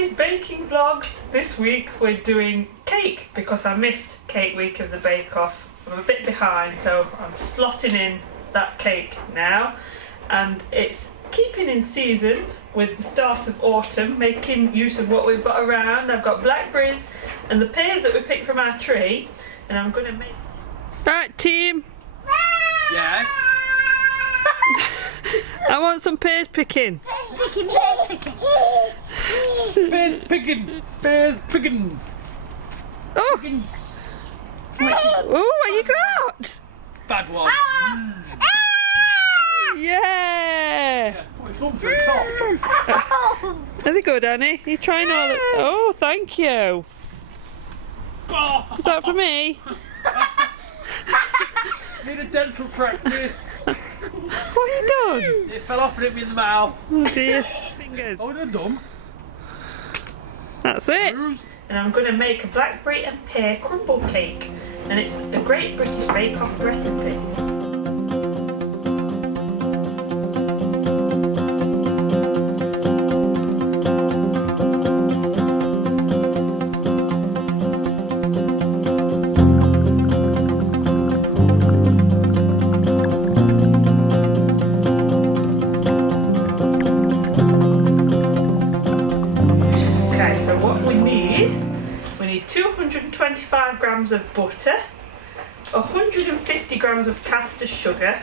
Steffi's baking vlog. This week we're doing cake because I missed cake week of the Bake Off. I'm a bit behind, so I'm slotting in that cake now, and it's keeping in season with the start of autumn, making use of what we've got around. I've got blackberries and the pears that we picked from our tree, and I'm going to make... Right, team. Yes. I want some pears picking. Picking. Pears picking. Pears picking. Oh. Picking. Oh, what you got? Bad one. Yeah. Put your thumb through the top. There they go, Danny. You're trying all the... Oh, thank you. Is that for me? Need a dental practice. What have you done? It fell off and hit me in the mouth. Oh dear. Fingers. Oh, they're dumb. That's it. Bruise. And I'm going to make a blackberry and pear crumble cake. And it's a great British Bake Off recipe. We need 225 grams of butter, 150 grams of caster sugar,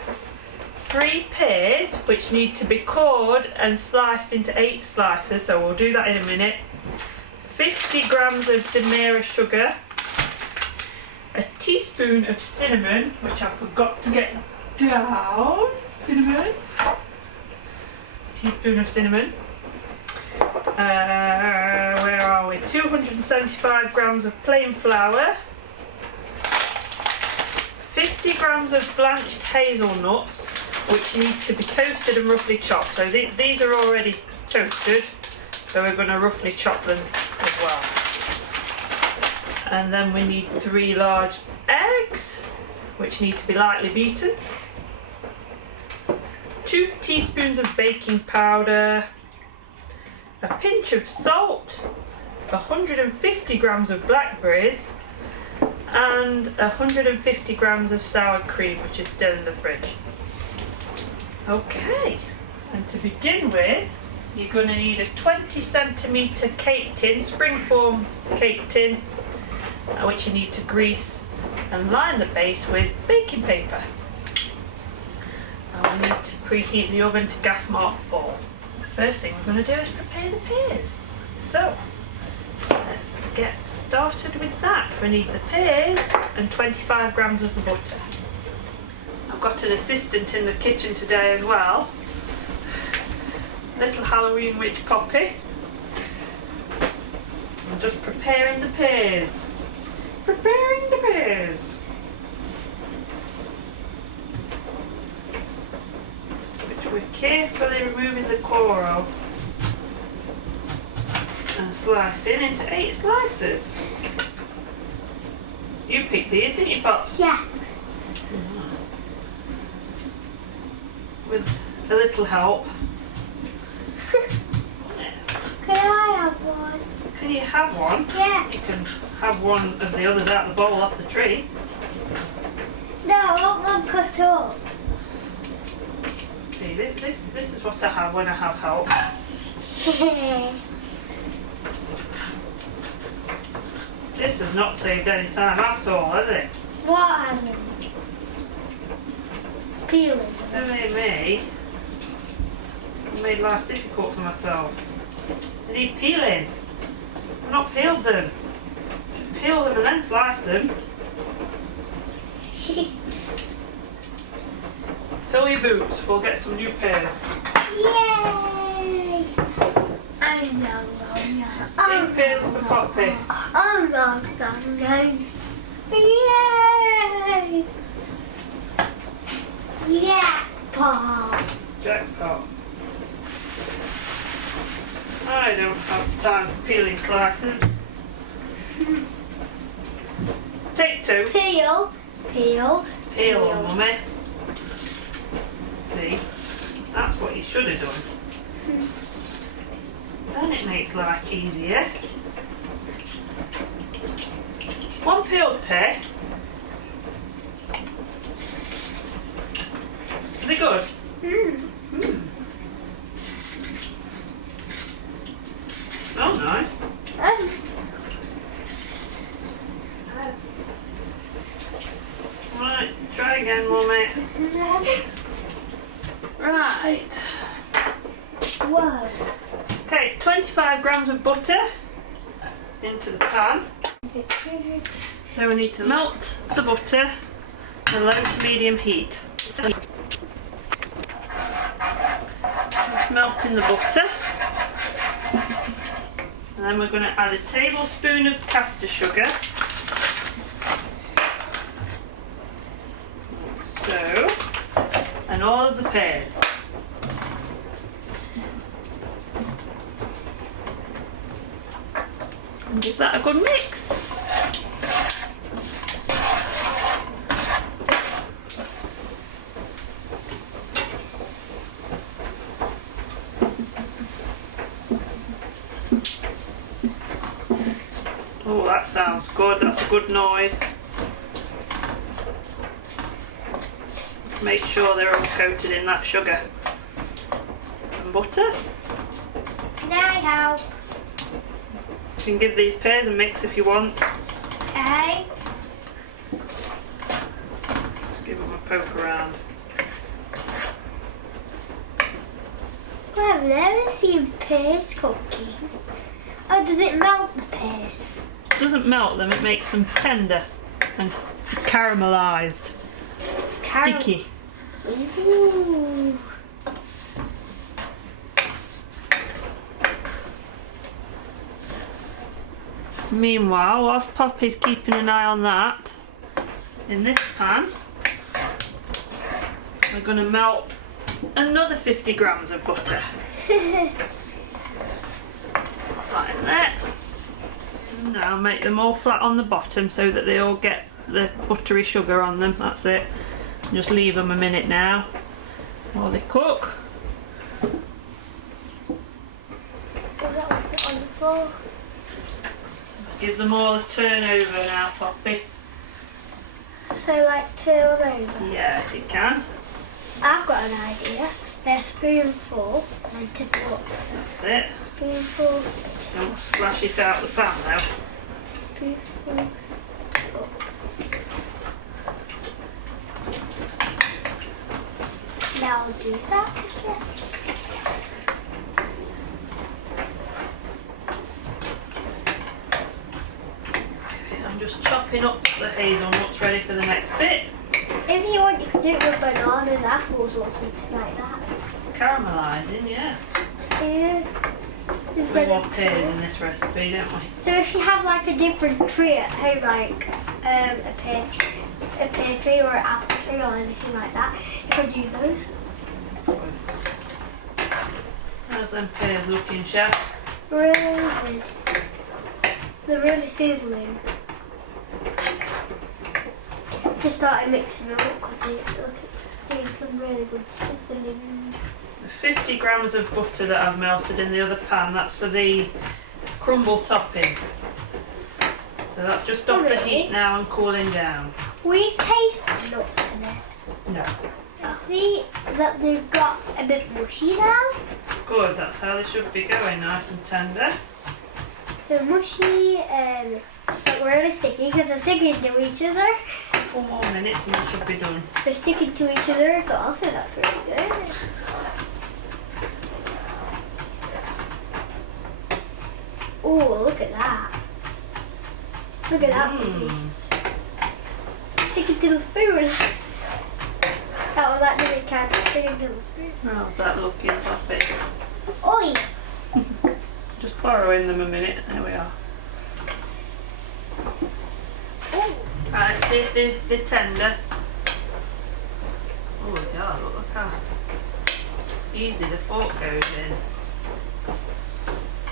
3 pears which need to be cored and sliced into 8 slices, so we'll do that in a minute, 50 grams of Demerara sugar, a teaspoon of cinnamon, which I forgot to get down, teaspoon of cinnamon. Where are we? 275 grams of plain flour, 50 grams of blanched hazelnuts, which need to be toasted and roughly chopped. So these are already toasted, so we're going to roughly chop them as well. And then we need 3 large eggs, which need to be lightly beaten, 2 teaspoons of baking powder, a pinch of salt, 150 grams of blackberries, and 150 grams of sour cream, which is still in the fridge. Okay, and to begin with, you're going to need a 20 centimetre cake tin, springform cake tin, which you need to grease and line the base with baking paper. And we need to preheat the oven to gas mark 4. First thing we're going to do is prepare the pears. So, let's get started with that. We need the pears and 25 grams of the butter. I've got an assistant in the kitchen today as well. Little Halloween witch Poppy. I'm just preparing the pears. Preparing the pears. We're carefully removing the core of and slicing into 8 slices. You picked these, didn't you, Pops? Yeah. With a little help. Can I have one? Can you have one? Yeah. You can have one of the others out of the bowl off the tree. No, I want one cut up. See, this is what I have when I have help. This has not saved any time at all, has it? What? Peeling. Silly me. I made life difficult for myself. I need peeling. I've not peeled them. Peel them and then slice them. Fill your boots, we'll get some new pears. Yay! I know. These pears are for Poppy. Oh no. Yay! Yeah, Paul. Jackpot. I don't have time for peeling slices. Take 2. Peel. Peel them, Mummy. See, that's what you should have done. And it makes life easier. 1 peeled pear. Are they good? Mm. Oh, nice. Right, try again, Mummy. Right. Whoa. Okay, 25 grams of butter into the pan. So we need to melt the butter at low to medium heat. Just melting the butter. And then we're going to add a tablespoon of caster sugar. Like so. And all of the pears. And give that a good mix. Oh, that sounds good. That's a good noise. Just make sure they're all coated in that sugar and butter. Can I help? You can give these pears a mix if you want. Okay. Just give them a poke around. Well, I've never seen pears cooking. Oh, does it melt the pears? It doesn't melt them, it makes them tender and caramelised. Sticky. Ooh. Meanwhile, whilst Poppy's keeping an eye on that, in this pan, we're going to melt another 50 grams of butter. Right in there. And now make them all flat on the bottom so that they all get the buttery sugar on them. That's it. And just leave them a minute now while they cook. So that will put on the floor. Give them all a turn over now, Poppy. So like turn them over. Yes, you can. I've got an idea. A spoonful and tip it up. That's it. Spoonful, Don't splash it out the pan though. spoonful, up. Now I'll do that again. I'm just chopping up the hazelnuts ready for the next bit. If you want, you can do it with bananas, apples, or something like that. Caramelising, yeah. Yeah. We Instead want of pears in this recipe, don't we? So if you have like a different tree at home, like a pear tree or an apple tree or anything like that, you could use those. How's them pears looking, Chef? Really good. They're really sizzling. Just started mixing them up because they look doing some really good sizzling. The 50 grams of butter that I've melted in the other pan, that's for the crumble topping. So that's just off the heat now and cooling down. We taste nuts in it. No. I see that they've got a bit mushy now. Good, that's how they should be going, nice and tender. They're mushy and like really sticky because they're sticking to each other. 4 more minutes and they should be done. They're sticking to each other as well, so that's really good. Oh, look at that. Look at that baby. Sticking to the spoon. That was actually kind of sticking to the spoon. How's that looking, Poppy? Oi! Just borrowing them a minute. There we are. Oh. Right, let's see if they're tender. Oh my god, look how easy the fork goes in.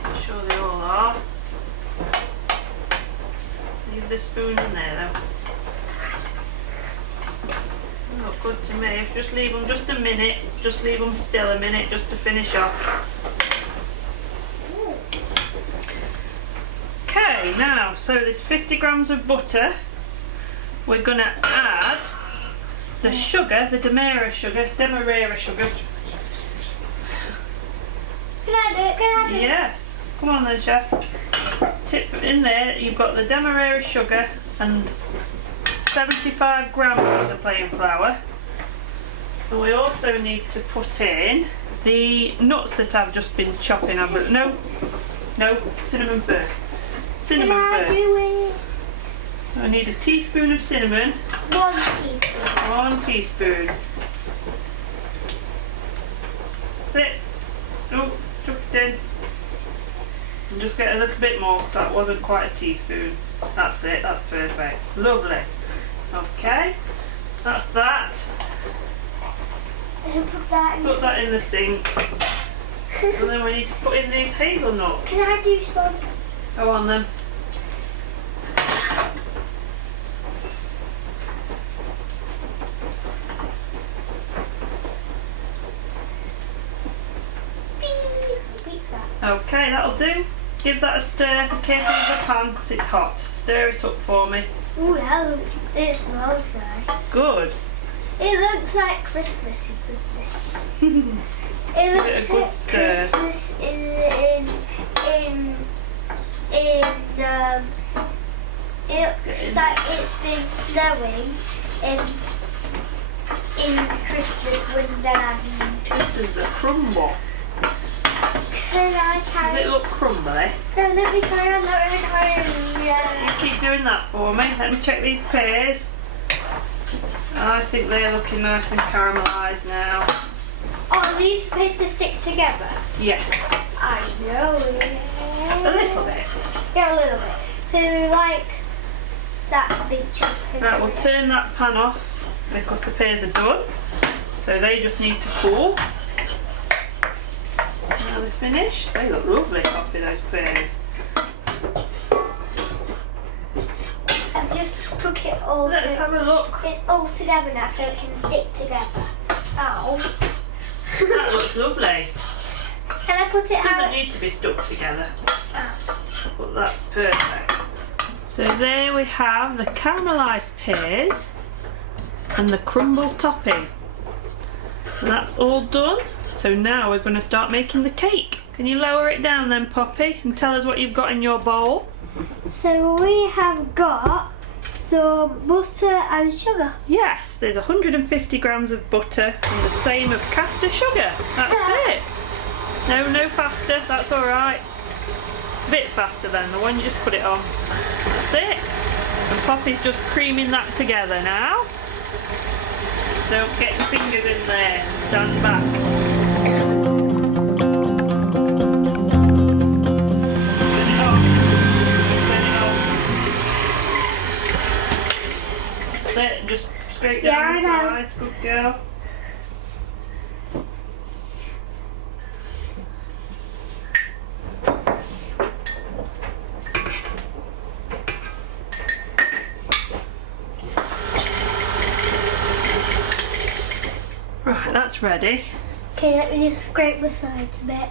I'm sure they all are. Leave the spoon in there though. Look good to me. Just leave them just a minute. Just leave them still a minute just to finish off. Okay, now, so there's 50 grams of butter. We're going to add the sugar, the demerara sugar. Can I do it? Can I do it? Yes. Come on then, chef. Tip in there, you've got the demerara sugar and 75 grams of the plain flour. And we also need to put in the nuts that I've just been chopping. No, cinnamon first. Cinnamon Can I first. do it? I need a teaspoon of cinnamon. 1 teaspoon. 1 teaspoon. That's it. Oh, chuck it in. And just get a little bit more because that wasn't quite a teaspoon. That's it, that's perfect. Lovely. Okay, that's that. And put that in. Put that in the sink. And then we need to put in these hazelnuts. Can I do some? Go on then. Beat that. Okay, that'll do. Give that a stir. Be careful with the pan because it's hot. Stir it up for me. Ooh, it smells nice. Good. It looks like Christmassy goodness. It Give it a good looks stir. like Christmas it looks like it's been snowing in Christmas Wonderland. This is the crumble. Can I Does carry? it look crumbly? No, let me carry on. You keep doing that for me. Let me check these pears. I think they're looking nice and caramelised now. Oh, are these supposed to stick together? Yes, I know. a little bit. Yeah, a little bit. So like that big chunk. Right, we'll turn that pan off because the pears are done. So they just need to cool. Now they're finished. They look lovely, Coffee, those pears. I've just cooked it all. Let's have a look. It's all together now, so it can stick together. Ow. That looks lovely. Can I put it Doesn't out? need to be stuck together, Ah. but that's perfect. So there we have the caramelised pears and the crumble topping. And that's all done. So now we're going to start making the cake. Can you lower it down then, Poppy, and tell us what you've got in your bowl? So we have got some butter and sugar. Yes, there's 150 grams of butter and the same of caster sugar. That's it. No faster, that's all right. A bit faster then, the one you just put it on. That's it. And Poppy's just creaming that together now. Don't get your fingers in there. Stand back. Turn it off. Turn it off. That's it. Just straight down the sides. Good girl. Right, that's ready. Okay, let me just scrape the sides a bit.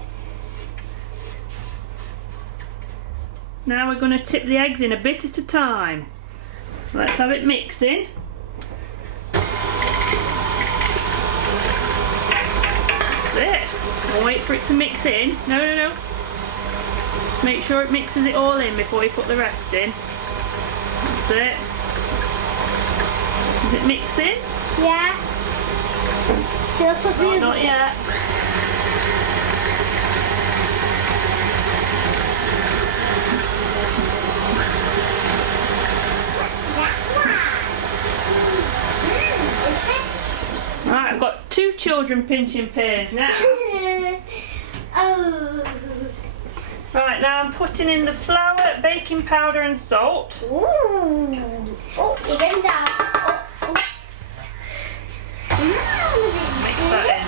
Now we're going to tip the eggs in a bit at a time. Let's have it mixing. That's it. We'll wait for it to mix in. No. Make sure it mixes it all in before you put the rest in. That's it. Is it mixing? Yeah. Still put Oh, the not yet. Right, I've got 2 children pinching pears now. Oh. Right, now I'm putting in the flour, baking powder and salt. Ooh. Oh, it went down. Mix that in.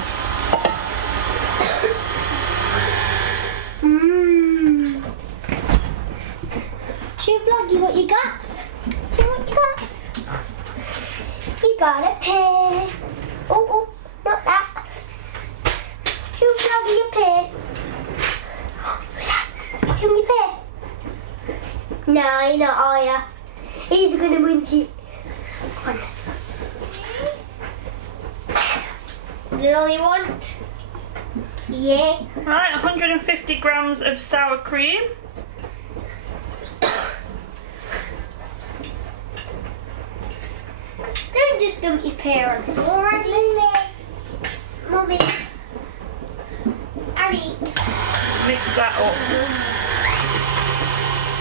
Mmm. Show Vloggy what you got. Show what you got. You got a pear. Oh, not that. Show Vloggy your pear. Show me your pear. No, you're not, are you? He's gonna win you. Come on. Is that all you want? Yeah. Right, 150 grams of sour cream. Don't just dump your pear on the floor, Annie. Mummy. Annie. Mix that up.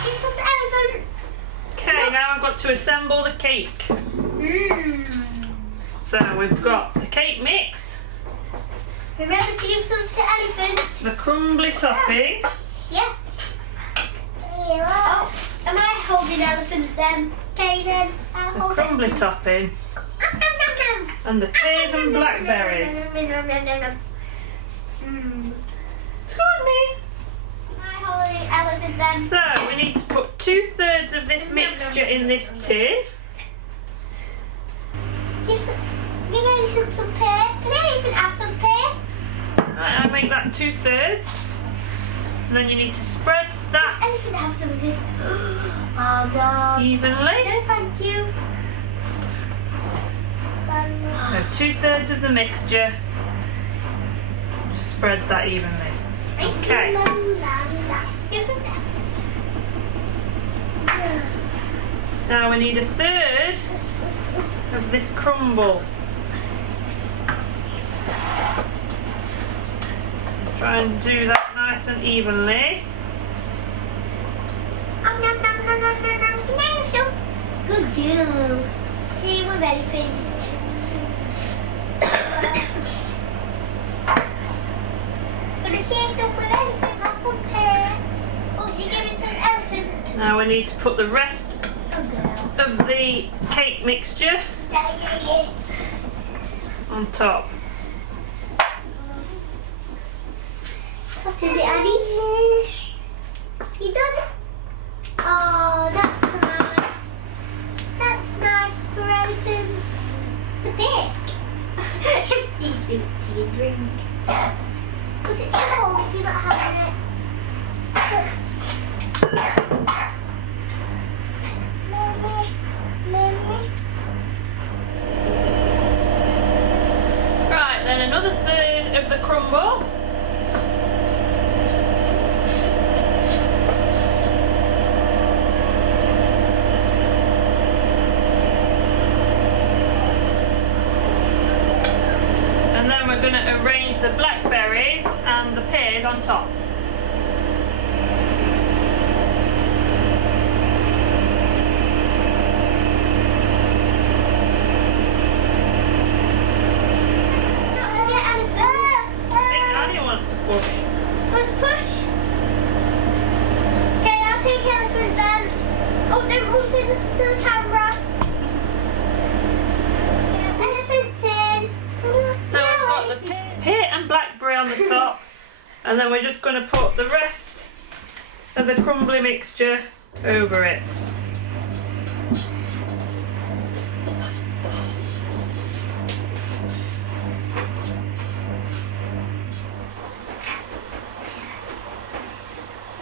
Here's some elephant. Okay, now I've got to assemble the cake. So we've got the cake mix, Remember to give some to elephant. the crumbly topping, Yeah. Oh, am I holding elephant then? Okay then, I'll the hold crumbly elephant. topping, and the pears and blackberries. Excuse me. I'm holding elephant then. So we need to put 2/3 of this mixture in this tin. Give elephant some pear. Can elephant have some pear? Right, I make that 2/3. And then you need to spread that Elephant have some of this. Oh no. evenly. No, thank you. So 2/3 of the mixture. Just spread that evenly. Okay. Now we need 1/3 of this crumble. Try and do that nice and evenly. Good girl. See you with elephant. Gonna share some with elephant. Have some pear. Oh, you give it some elephant. Now we need to put the rest Oh, girl. of the cake mixture on top. What is it, Annie? You done? Oh, that's nice. That's nice for elephant. It's a bit. You drink. Put it cold if you're not having it. Right, then another 1/3 of the crumble. And then we're going to arrange the blackberries and the pears on top. Not forget elephant. I think Annie wants to push. Let's push. Okay, I'll take elephant then. Oh, don't move it to the camera. Elephant's in. So we've got the pear and blackberry on the top, and then we're just going to put the rest of the crumbly mixture over it.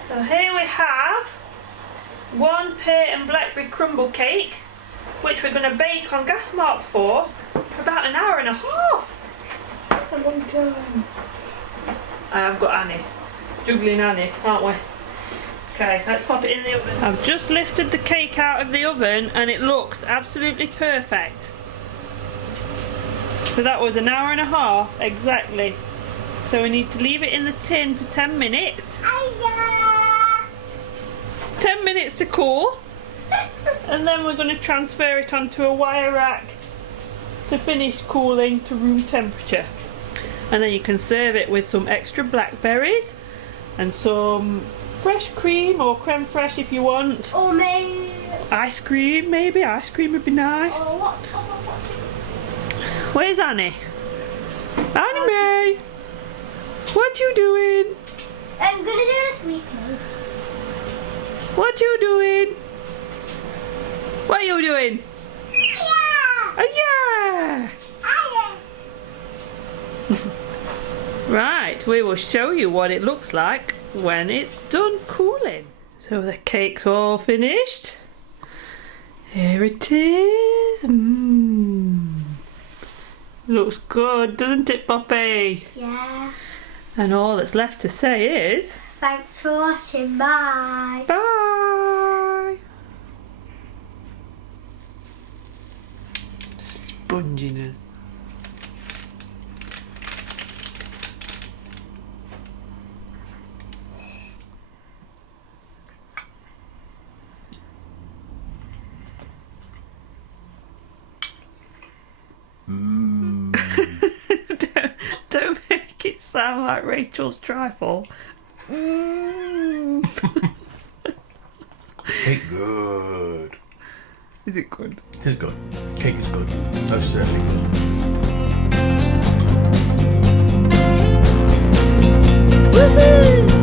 So here we have one pear and blackberry crumble cake, which we're going to bake on gas mark 4 for about an hour and a half. That's a long time. I've got Annie. Juggling Annie, aren't we? Okay, let's pop it in the oven. I've just lifted the cake out of the oven and it looks absolutely perfect. So that was an hour and a half exactly. So we need to leave it in the tin for 10 minutes. 10 minutes to cool. And then we're going to transfer it onto a wire rack to finish cooling to room temperature. And then you can serve it with some extra blackberries and some fresh cream or creme fraiche if you want. Or maybe. Ice cream, maybe. Ice cream would be nice. Oh, what's it? Where's Annie? Annie Mae! What you doing? I'm gonna do a sleeping. What you doing? What you doing? Yeah. Oh yeah! Right, we will show you what it looks like when it's done cooling. So the cake's all finished. Here it is. Looks good, doesn't it, Poppy? Yeah. And all that's left to say is... Thanks for watching. Bye. Bye! Sponginess. don't make it sound like Rachel's trifle. Cake good. Is it good? It is good. Cake is good. Most certainly good. Woohoo!